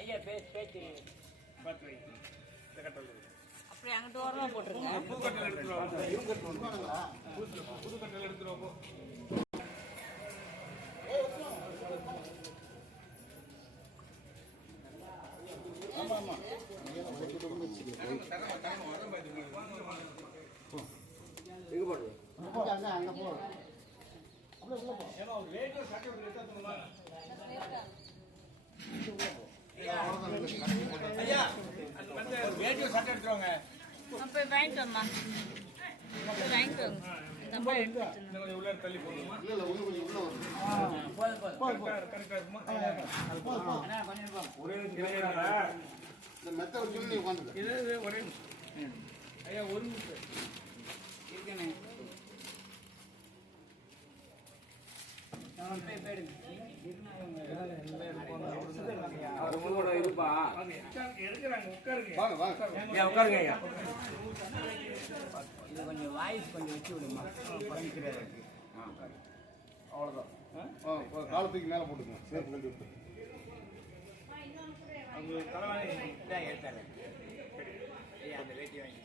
ஐயா பேச்சு பார்த்து வை. இந்த கட்டல் அப்படியே அங்கிட்டு ஓரமா போட்டுருங்க. புது கட்டல் எடுத்துருவோம். புது கட்டல் எடுத்துருவோம். ஆமா ஆமா எங்க போடு அங்க போ ஏன்னா ரேடியோ சட்டை எடுத்துமா ஐயா அந்த ரேடியோ சட்டை எடுத்துவாங்க. அப்ப வாங்கிட்டு வாமா. அப்ப வாங்கிட்டு வாங்க. நம்ம எடுத்துட்டு கொஞ்சம் உள்ள தள்ளி போடுமா? இல்ல இல்ல ஒண்ணு கொஞ்சம் உள்ள வரும் போய் கரெக்டா இருக்குமா? அண்ணா பண்ணிருப்போம். ஒரே நிமிஷம் இந்த மெத்த வச்சு நீ உட்கார்ந்து இது ஒரே நிமிஷம். ஐயா ஒரு நிமிஷம் இருக்கனே. நான் போய் போடுங்க. அவர் உங்களோட இருப்பா எடுக்கறாங்க உட்காருங்க. வாங்க வாங்க ஐயா உட்காருங்க ஐயா. இது கொஞ்சம் வாய்ஸ் கொஞ்சம் வச்சு விடுமா. பண்ணிக்கிறாரு. அவ்வளவுதான் காலத்துக்கு மேல போட்டுங்க சேர்த்து கட்டி விட்டு அவங்க தலைவாணி இதான் எடுத்தாரு. ஐயா அந்த வேட்டி வாங்கி